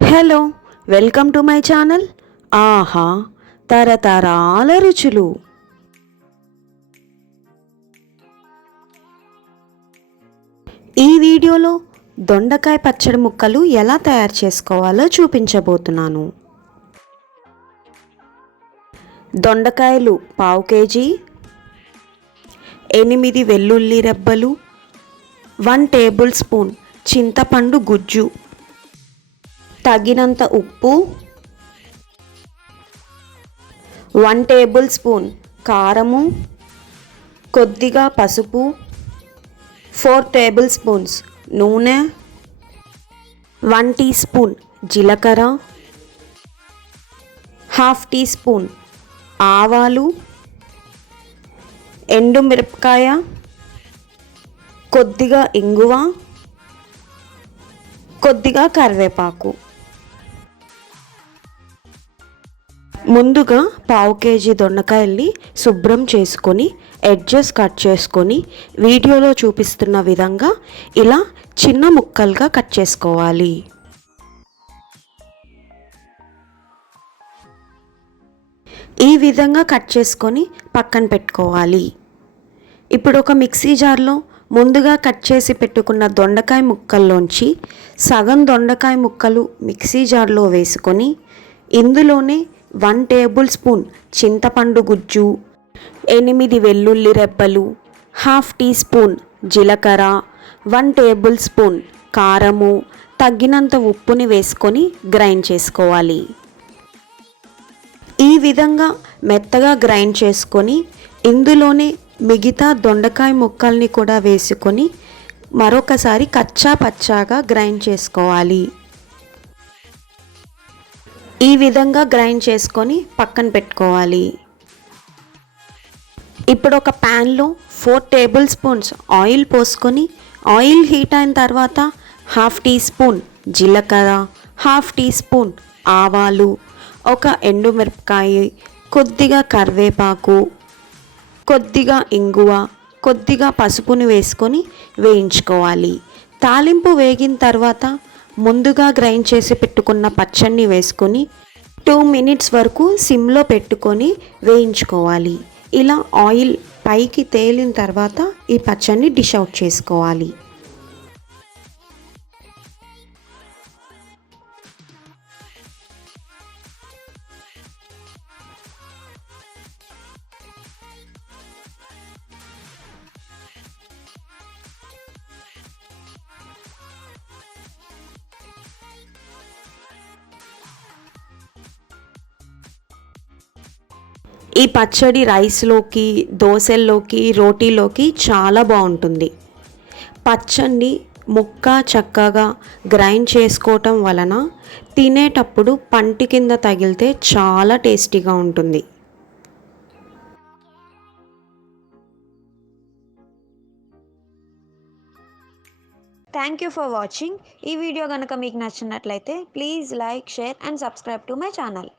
Hello, welcome to my channel. ఆహా, తరతరాల రుచులు. ఈ వీడియోలో దొండకాయ పచ్చడి ముక్కలు ఎలా తయారు చేసుకోవాలో చూపించబోతున్నాను. దొండకాయలు పావు కేజీ, 8 వెల్లుల్లి రెబ్బలు, 1 టేబుల్ స్పూన్ చింతపండు గుజ్జు, తగినంత ఉప్పు, 1 టేబుల్ స్పూన్ కారము, కొద్దిగా పసుపు, 4 టేబుల్ స్పూన్స్ నూనె, 1 టీ స్పూన్ జీలకర్ర, హాఫ్ టీ స్పూన్ ఆవాలు, ఎండుమిరపకాయ, కొద్దిగా ఇంగువ, కొద్దిగా కరివేపాకు. ముందుగా పావు కేజీ దొండకాయల్ని శుభ్రం చేసుకొని ఎడ్జెస్ కట్ చేసుకొని వీడియోలో చూపిస్తున్న విధంగా ఇలా చిన్న ముక్కలుగా కట్ చేసుకోవాలి. ఈ విధంగా కట్ చేసుకొని పక్కన పెట్టుకోవాలి. ఇప్పుడు ఒక మిక్సీ జార్లో ముందుగా కట్ చేసి పెట్టుకున్న దొండకాయ ముక్కల్లోంచి సగం దొండకాయ ముక్కలు మిక్సీ జార్లో వేసుకొని ఇందులోనే 1 టేబుల్ స్పూన్ చింతపండు గుజ్జు, 8 వెల్లుల్లి రెబ్బలు, హాఫ్ టీ స్పూన్ జీలకర్ర, 1 టేబుల్ స్పూన్ కారము, తగినంత ఉప్పుని వేసుకొని గ్రైండ్ చేసుకోవాలి. ఈ విధంగా మెత్తగా గ్రైండ్ చేసుకొని ఇందులోనే మిగతా దొండకాయ ముక్కల్ని కూడా వేసుకొని మరొకసారి కచ్చా పచ్చాగా గ్రైండ్ చేసుకోవాలి. ఈ విధంగా గ్రైండ్ చేసుకొని పక్కన పెట్టుకోవాలి. ఇప్పుడు ఒక ప్యాన్లో 4 టేబుల్ స్పూన్స్ ఆయిల్ పోసుకొని ఆయిల్ హీట్ అయిన తర్వాత హాఫ్ టీ స్పూన్ జీలకర్ర, హాఫ్ టీ స్పూన్ ఆవాలు, ఒక ఎండుమిరపకాయ, కొద్దిగా కరివేపాకు, కొద్దిగా ఇంగువ, కొద్దిగా పసుపుని వేసుకొని వేయించుకోవాలి. తాలింపు వేగిన తర్వాత ముందుగా గ్రైండ్ చేసి పెట్టుకున్న పచ్చడిని వేసుకొని 2 మినిట్స్ వరకు సిమ్లో పెట్టుకొని వేయించుకోవాలి. ఇలా ఆయిల్ పైకి తేలిన తర్వాత ఈ పచ్చడిని డిష్ అవుట్ చేసుకోవాలి. ఈ పచ్చడి రైస్లోకి, దోశల్లోకి, రోటీలోకి చాలా బాగుంటుంది. పచ్చడిని ముక్క చక్కగా గ్రైండ్ చేసుకోవటం వలన తినేటప్పుడు పంటి కింద తగిలితే చాలా టేస్టీగా ఉంటుంది. Thank you for watching. ఈ వీడియో కనుక మీకు నచ్చినట్లయితే please like, share and subscribe to my channel.